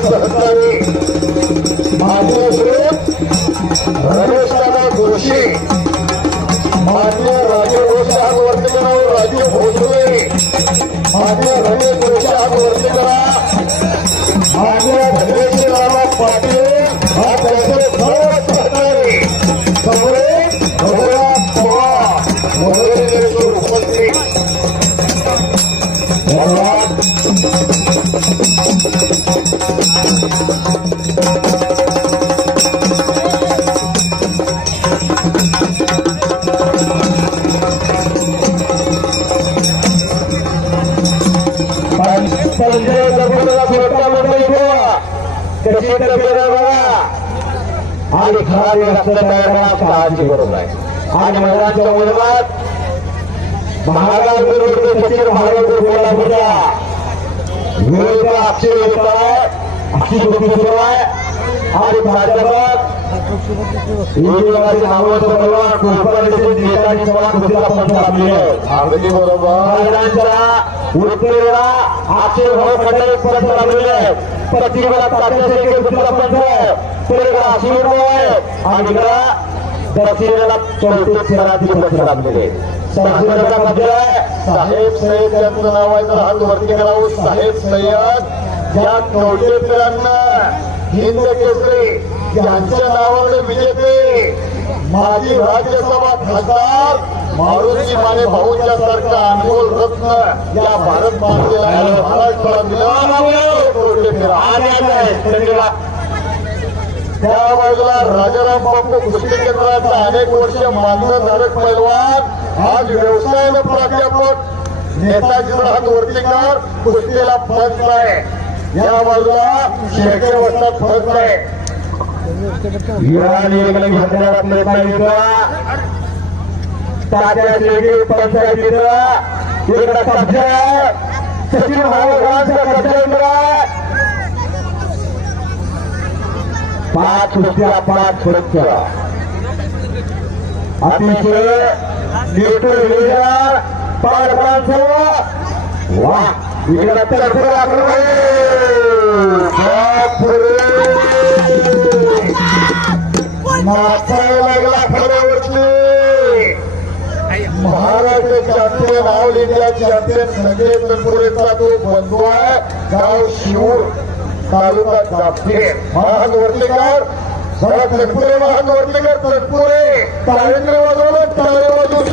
सहकारी मान्य श्री रमेशदादा जोशी, मान्य राजे जोशी हात वरती करा, राजू भोसले, मान्य रमेश जोशी हात वरती करा, मान्य धनेशराव पाटील हा त्यांचे सर्व सहकारी समोर भगवान पवार वगैरे उपस्थित धन्यवाद। संजय जगुला छोटा मोठा कशी तब्येत बघा आणि खराब रस्ता तयार काळजी बरोबर आहे। आणि मैदानाच्या मैदानात महाराष्ट्र सचिन महाराष्ट्र बोला होता विरोध अक्षय येत आहे, अक्षय सुरू आहे आणि भाजपात अगदी बरोबर उत्तरेला अक्षय भाऊ खंडारे परत लाभलेले आहे, प्रतिभा तात्याचे दुसरा पंच आहे, पुढेला शिवराव आहे आणि दक्षिणेला चौथे शहरातील पंच लाभलेले साहेब सय्यद यांचं नाव आहे, तर हात वरती करावं। साहेब सय्यद या कवटेकरांना हिंद केसरी यांच्या नावाने विजेते माजी राज्यसभा खासदार मारुती माने भाऊंच्या सारखा अनमोल रत्न या भारत मातेला महाराष्ट्राला दिला। त्या बाजूला राजाराम बापू कुस्ती केंद्राचा अनेक वर्ष मानधनधारक पैलवान आज व्यवसायाने प्राध्यापक नेताजी हात वरतीकर कुस्तीला फरक आहे। या बाजूला शेळके वस्तात फरक आहे। तात्या शेळके पंचायतीचा इकडे कब्जा आहे, सचिन महाराजांचा कब्जा आहे। 5 कुस्त्या 5 सुरक्षा अतिशय न्यूट्रल पाडकांसह वा इकडे तरफड नाचायला लागला खऱ्यावरती Maharashtra champion all India champion Sanjay तनपुरेचा तो बंधू आहे, गाव शिवूर तालुका जामखेड। महान वर्तेकर तनपुरे, महान वर्तेकर तनपुरे टाळेंद्र वाजवलं, टाळे वाजवून